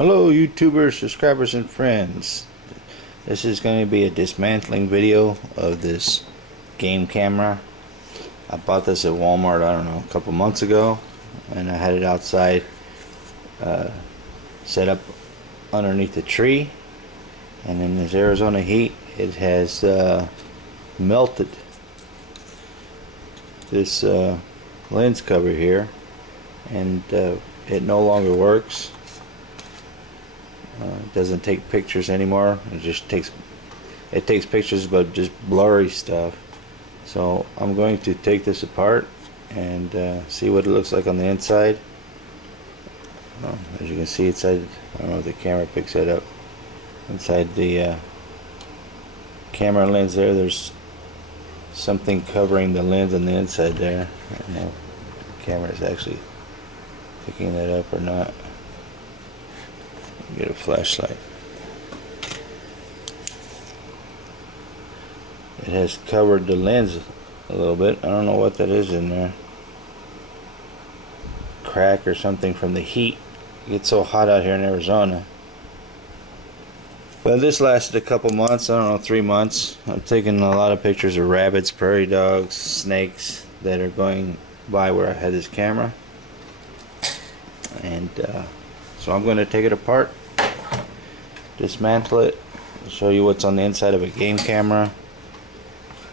Hello YouTubers, subscribers and friends. This is going to be a dismantling video of this game camera. I bought this at Walmart, I don't know, a couple months ago, and I had it outside set up underneath a tree, and in this Arizona heat it has melted this lens cover here, and it no longer works. It doesn't take pictures anymore. It takes pictures, but just blurry stuff. So I'm going to take this apart and see what it looks like on the inside. As you can see inside, I don't know if the camera picks that up. Inside the camera lens there's something covering the lens on the inside there. I don't know if the camera is actually picking that up or not. Get a flashlight. It has covered the lens a little bit. I don't know what that is in there. Crack or something from the heat. It gets so hot out here in Arizona. Well, this lasted a couple months, I don't know, 3 months. I'm taking a lot of pictures of rabbits, prairie dogs, snakes that are going by where I had this camera. And so I'm going to take it apart, dismantle it, show you what's on the inside of a game camera.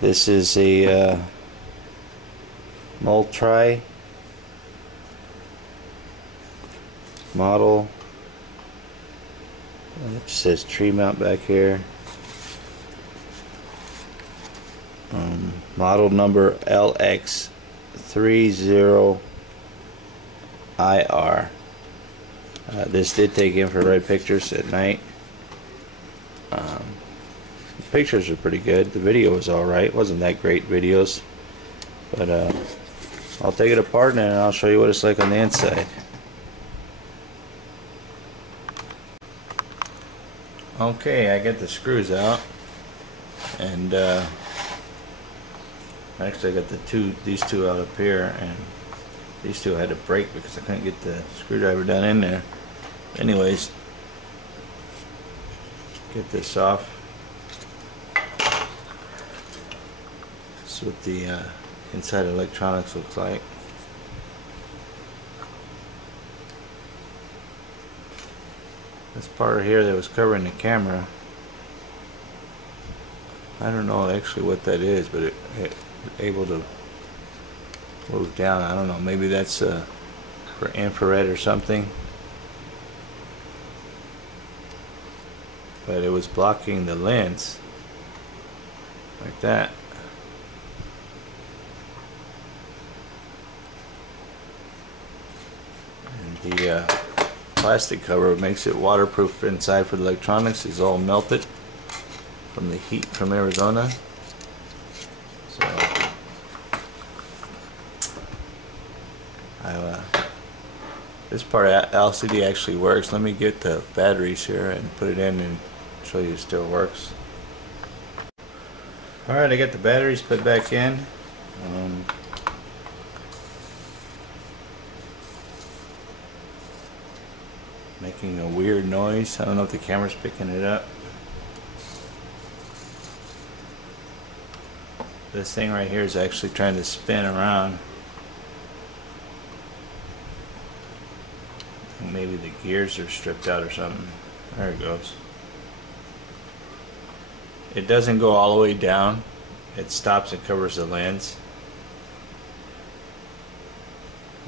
This is a Moultrie model. It says tree mount back here. Model number LX30IR. This did take infrared pictures at night. The pictures are pretty good. The video was alright. Wasn't that great videos. But I'll take it apart and I'll show you what it's like on the inside. Okay, I get the screws out. And actually I got these two out up here, and these two I had to break because I couldn't get the screwdriver down in there. Anyways, get this off. This is what the inside electronics looks like. This part here that was covering the camera, I don't know actually what that is, but it able to move down. I don't know, maybe that's for infrared or something. But it was blocking the lens like that. And the plastic cover makes it waterproof inside for the electronics. Is all melted from the heat from Arizona. So this part LCD actually works. Let me get the batteries here and put it in and show you it still works. Alright, I got the batteries put back in. Making a weird noise. I don't know if the camera's picking it up. This thing right here is actually trying to spin around. I think maybe the gears are stripped out or something. There it goes. It doesn't go all the way down. It stops and covers the lens.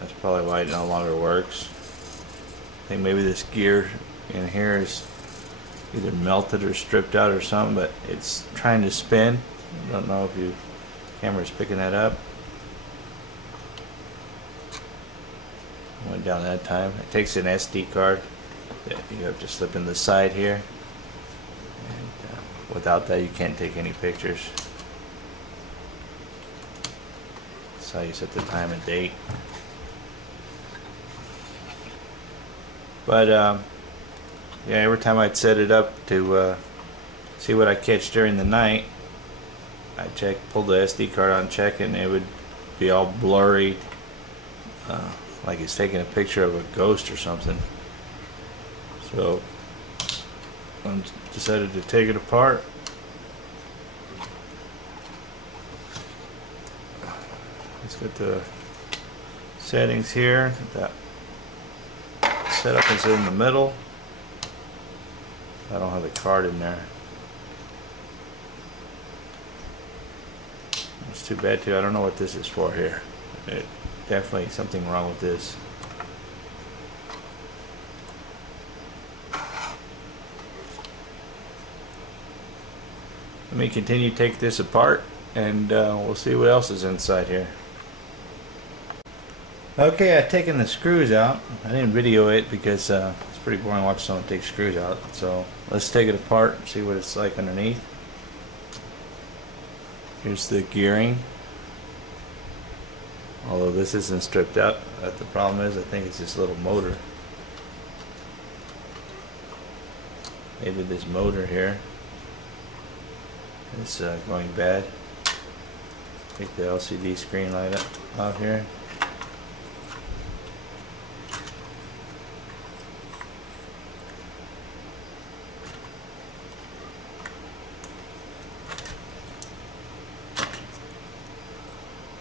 That's probably why it no longer works. I think maybe this gear in here is either melted or stripped out or something, but it's trying to spin. I don't know if the camera's picking that up. Went down that time. It takes an SD card that you have to slip in the side here, and without that you can't take any pictures. That's how you set the time and date. But yeah, every time I'd set it up to see what I catch during the night, I'd pull the SD card out and check it, and it would be all blurry, like it's taking a picture of a ghost or something. So I decided to take it apart. It's got the settings here. That setup is in the middle. I don't have the card in there. It's too bad too. I don't know what this is for here. Definitely something wrong with this. Let me continue to take this apart, and we'll see what else is inside here. Okay, I've taken the screws out. I didn't video it because it's pretty boring watching someone take screws out. So let's take it apart and see what it's like underneath. Here's the gearing. Although this isn't stripped out, the problem is I think it's this little motor. Maybe this motor here is going bad. Take the LCD screen light out here.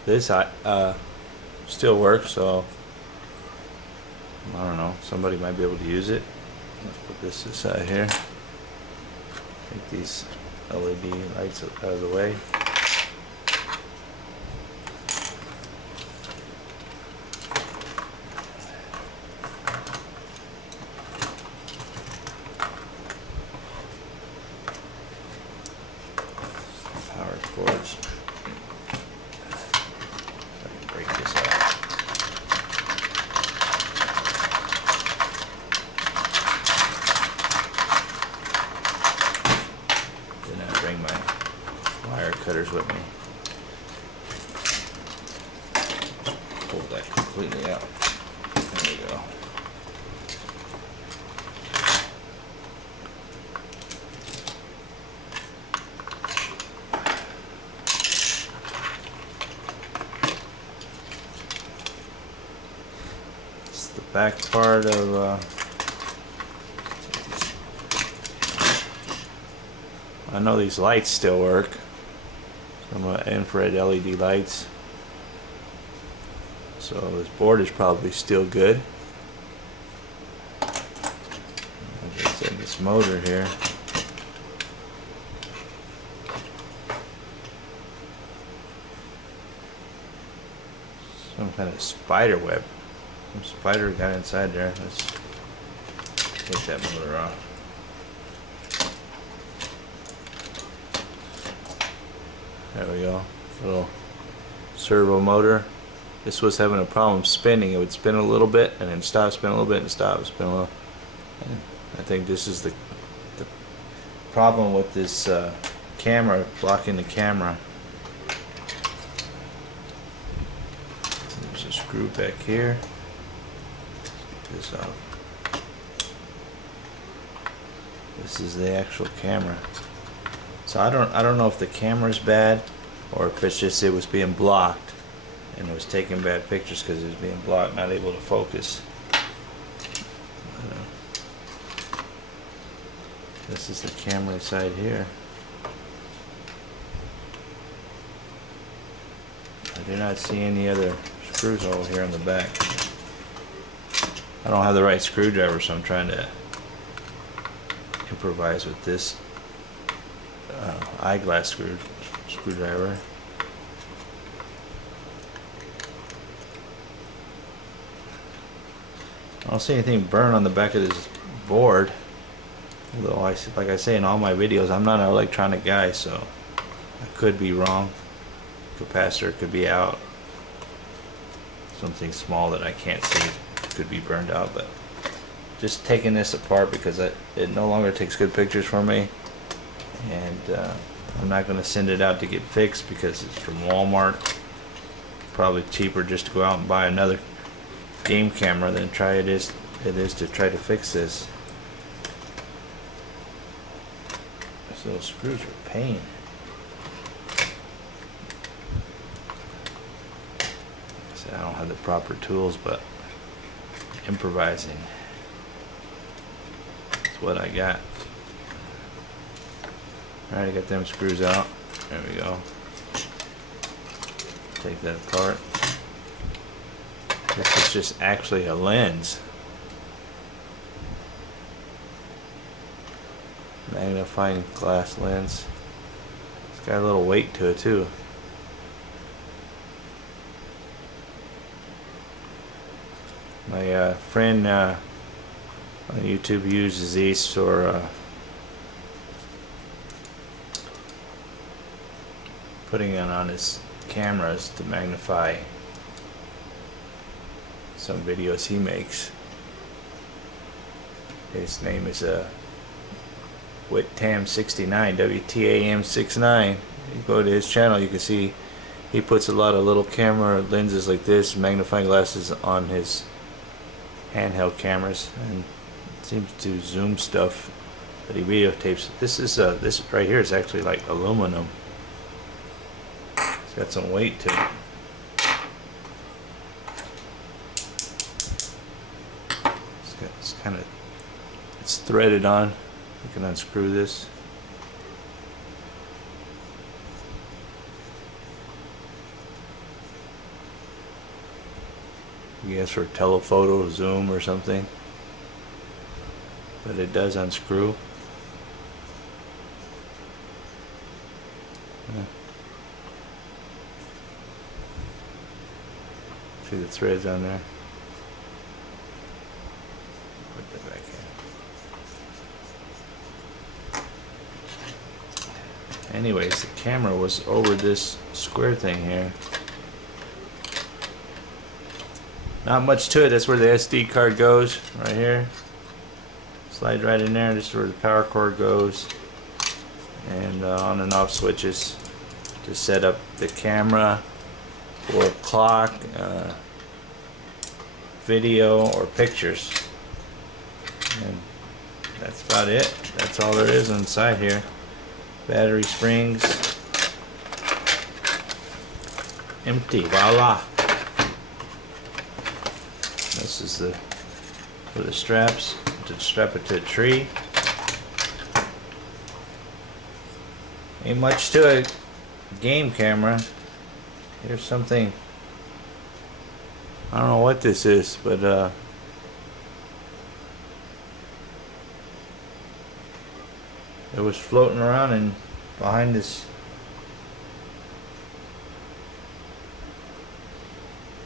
This still works, so I don't know, somebody might be able to use it. Let's put this aside here. Take these LED lights out of the way. Power cords. Break this out. Then I bring my wire cutters with me. Pull that completely out. There we go. Back part of I know these lights still work. Some infrared LED lights. So this board is probably still good. Like I said, this motor here. Some kind of spider web. Some spider got inside there. Let's take that motor off. There we go. Little servo motor. This was having a problem spinning. It would spin a little bit and then stop, spin a little bit and stop, spin a little. And I think this is the problem with this camera, blocking the camera. So there's a screw back here. This up. This is the actual camera. So I don't know if the camera's bad or if it's just it was being blocked and it was taking bad pictures because it was being blocked, not able to focus. This is the camera side here. I do not see any other screws over here in the back. I don't have the right screwdriver, so I'm trying to improvise with this eyeglass screwdriver. I don't see anything burn on the back of this board. Although, like I say in all my videos, I'm not an electronic guy, so I could be wrong. Capacitor could be out. Something small that I can't see could be burned out, but just taking this apart because it no longer takes good pictures for me, and I'm not going to send it out to get fixed because it's from Walmart. Probably cheaper just to go out and buy another game camera than it is to try to fix this. These little screws are a pain. I don't have the proper tools, but improvising. That's what I got. Alright, I got them screws out. There we go. Take that apart. This is just actually a lens. Magnifying glass lens. It's got a little weight to it too. My friend on YouTube uses these for putting it on his cameras to magnify some videos he makes. His name is WTAM69, WTAM69. You go to his channel, you can see he puts a lot of little camera lenses like this, magnifying glasses, on his handheld cameras, and seems to zoom stuff that he videotapes. This is this right here is actually like aluminum. It's got some weight to it. It's kind of, it's threaded on. You can unscrew this. I guess for telephoto, zoom or something. But it does unscrew. Yeah. See the threads on there? Put that back in. Anyways, the camera was over this square thing here. Not much to it. That's where the SD card goes, right here. Slide right in there. This is where the power cord goes, and on and off switches to set up the camera or clock, video, or pictures. And that's about it. That's all there is inside here. Battery springs, empty. Voila. This is the for the straps to strap it to a tree. Ain't much to it. Game camera. Here's something. I don't know what this is, but it was floating around and behind this.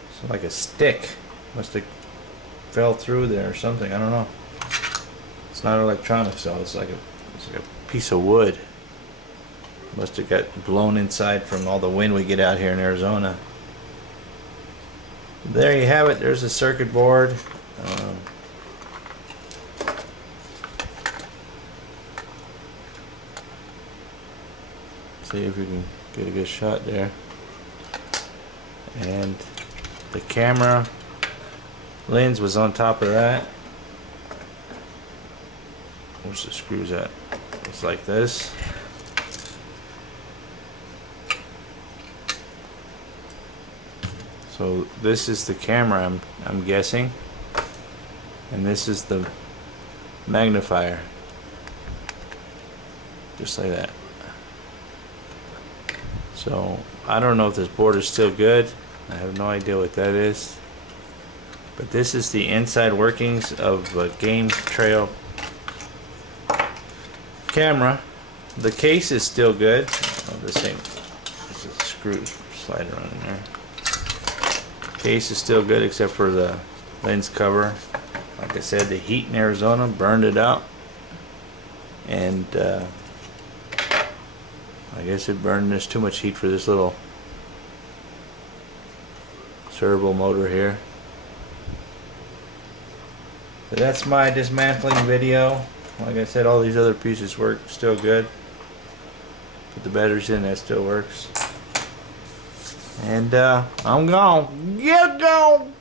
It's like a stick. Must have fell through there or something. I don't know. It's not electronics though. It's like a piece of wood. Must have got blown inside from all the wind we get out here in Arizona. There you have it. There's a circuit board. See if you can get a good shot there. And the camera lens was on top of that. Where's the screws at? It's like this. So this is the camera, I'm guessing, and this is the magnifier, just like that. So I don't know if this board is still good. I have no idea what that is. But this is the inside workings of a Game Trail camera. The case is still good. Oh, this ain't. This is a screw slide around in there. Case is still good except for the lens cover. Like I said, the heat in Arizona burned it out, and I guess it burned. There's too much heat for this little servo motor here. So that's my dismantling video. Like I said, all these other pieces work still good. Put the batteries in, that still works. And I'm gone. Get gone!